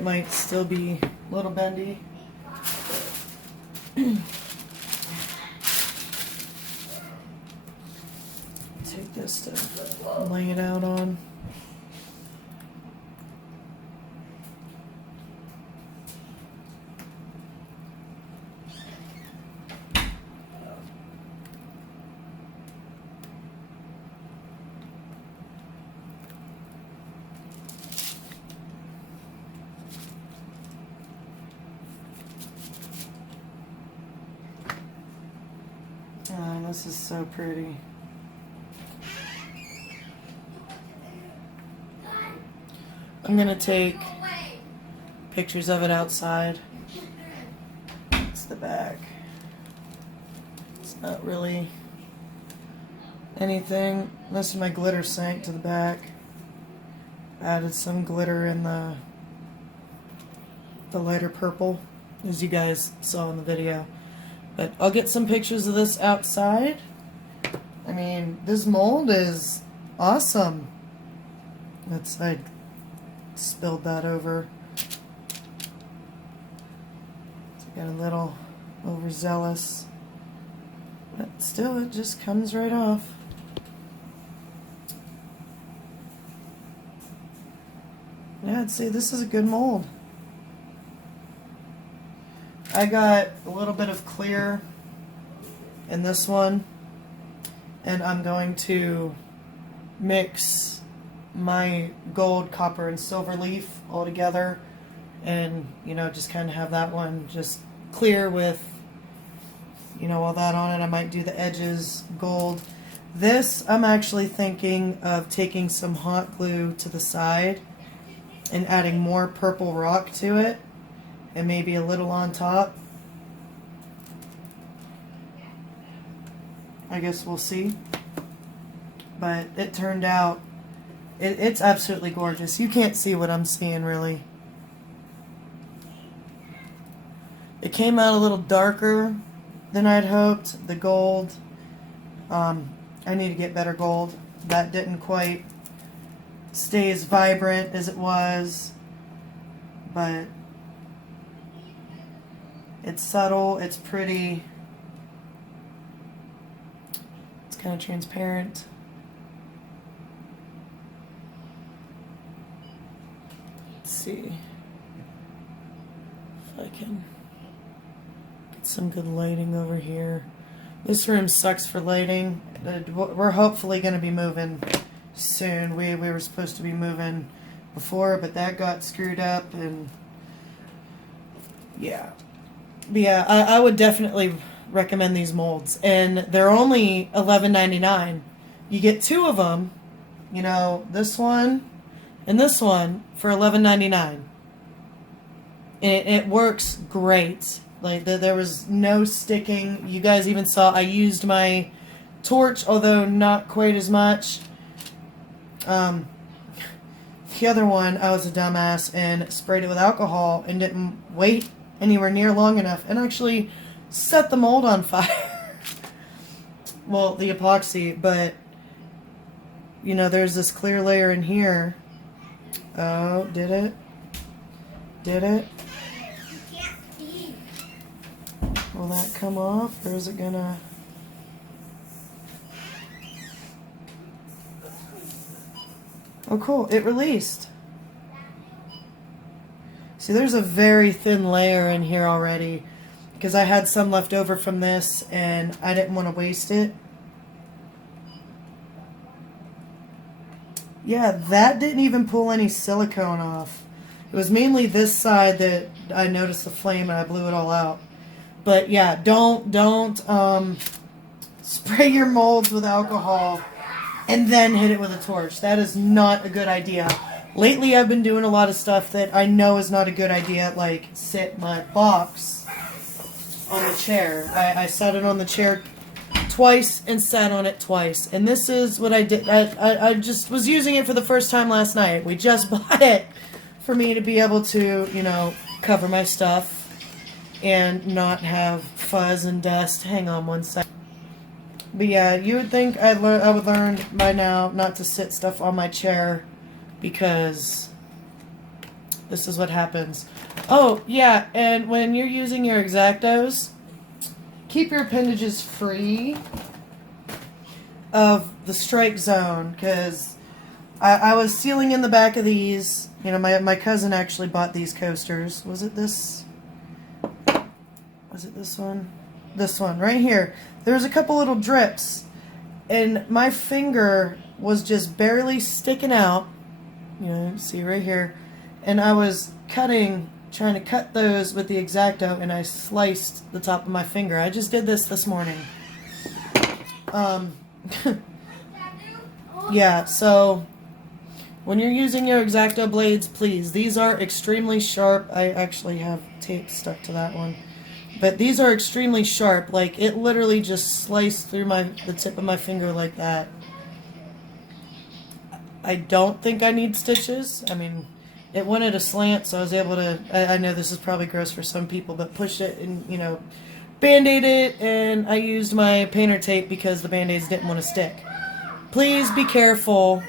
It might still be a little bendy. Take this to lay it out on. Oh, this is so pretty. I'm gonna take pictures of it outside. It's the back. It's not really anything. Most of my glitter sank to the back. Added some glitter in the lighter purple, as you guys saw in the video. But I'll get some pictures of this outside. I mean, this mold is awesome. I spilled that over. Got a little overzealous, but still it just comes right off. Yeah, I'd say this is a good mold. I got a little bit of clear in this one, and I'm going to mix my gold, copper, and silver leaf all together, and just kind of have that one just clear with all that on it. I might do the edges gold. This, I'm actually thinking of taking some hot glue to the side and adding more purple rock to it, and maybe a little on top. I guess we'll see. But it turned out, it's absolutely gorgeous. You can't see what I'm seeing, really. It came out a little darker than I'd hoped, the gold. I need to get better gold. That didn't quite stay as vibrant as it was, but it's subtle, it's pretty, it's kind of transparent. Let's see if I can get some good lighting over here. This room sucks for lighting. We're hopefully going to be moving soon. We were supposed to be moving before, but that got screwed up, and yeah. But yeah, I would definitely recommend these molds, and they're only $11.99. You get two of them, this one and this one for $11.99. And it works great. Like, there was no sticking. You guys even saw I used my torch, although not quite as much. The other one, I was a dumbass and sprayed it with alcohol and didn't wait anywhere near long enough and actually set the mold on fire. Well, the epoxy, but there's this clear layer in here. Oh, did it? Did it? Will that come off, or is it gonna... Oh, cool. It released. See, there's a very thin layer in here already, because I had some left over from this, and I didn't want to waste it. Yeah, that didn't even pull any silicone off. It was mainly this side that I noticed the flame, and I blew it all out. But yeah, don't spray your molds with alcohol and then hit it with a torch. That is not a good idea. Lately, I've been doing a lot of stuff that I know is not a good idea, like sit my box on the chair. I sat it on the chair twice and sat on it twice. And this is what I did. I just was using it for the first time last night. We just bought it for me to be able to, cover my stuff and not have fuzz and dust. Hang on one second. But yeah, you would think I would learn by now not to sit stuff on my chair, because this is what happens. Oh, yeah, and when you're using your X-Actos, keep your appendages free of the strike zone, because I was sealing in the back of these. You know, my cousin actually bought these coasters. Was it this? Was it this one? This one, right here. There was a couple little drips, and my finger was just barely sticking out. You know, see right here. And I was trying to cut those with the X-Acto, and I sliced the top of my finger. I just did this morning. Yeah, so when you're using your X-Acto blades, please, these are extremely sharp. I actually have tape stuck to that one. But these are extremely sharp. Like, it literally just sliced through the tip of my finger like that. I don't think I need stitches. I mean, it went at a slant, so I was able to, I know this is probably gross for some people, but push it and, you know, Band-Aid it, and I used my painter tape because the Band-Aids didn't want to stick. Please be careful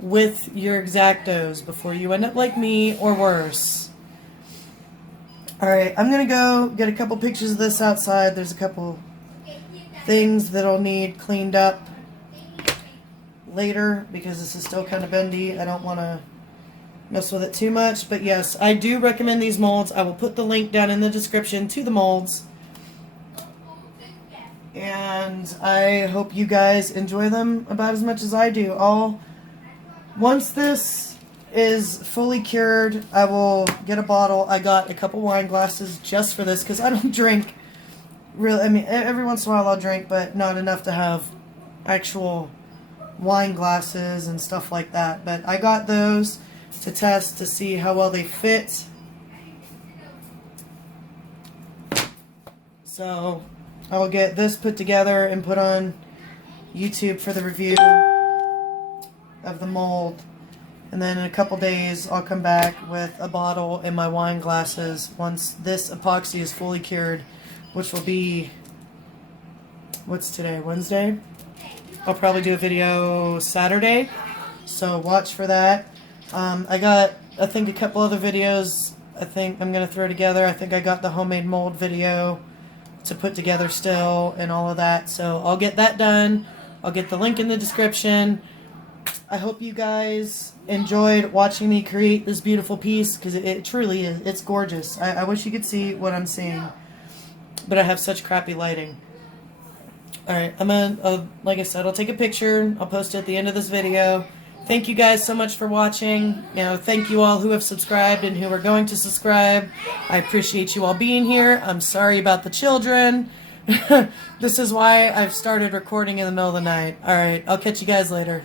with your X-Actos before you end up like me or worse. Alright, I'm going to go get a couple pictures of this outside. There's a couple things that I'll need cleaned up later because this is still kind of bendy. I don't want to mess with it too much. But yes, I do recommend these molds. I will put the link down in the description to the molds. And I hope you guys enjoy them about as much as I do. Once this is fully cured, I will get a bottle. I got a couple wine glasses just for this because I don't drink. Really, I mean, every once in a while I'll drink, but not enough to have actual wine glasses and stuff like that. But I got those to test to see how well they fit. So I'll get this put together and put on YouTube for the review of the mold. And then in a couple days I'll come back with a bottle and my wine glasses once this epoxy is fully cured, which will be, what's today, Wednesday? I'll probably do a video Saturday, so watch for that. I got, I think, a couple other videos I think I'm going to throw together. I think I got the homemade mold video to put together still and all of that, so I'll get that done. I'll get the link in the description. I hope you guys enjoyed watching me create this beautiful piece, because it truly is. It's gorgeous. I wish you could see what I'm seeing, but I have such crappy lighting. Alright, I'm gonna, like I said, I'll take a picture. I'll post it at the end of this video. Thank you guys so much for watching. You know, thank you all who have subscribed and who are going to subscribe. I appreciate you all being here. I'm sorry about the children. This is why I've started recording in the middle of the night. Alright, I'll catch you guys later.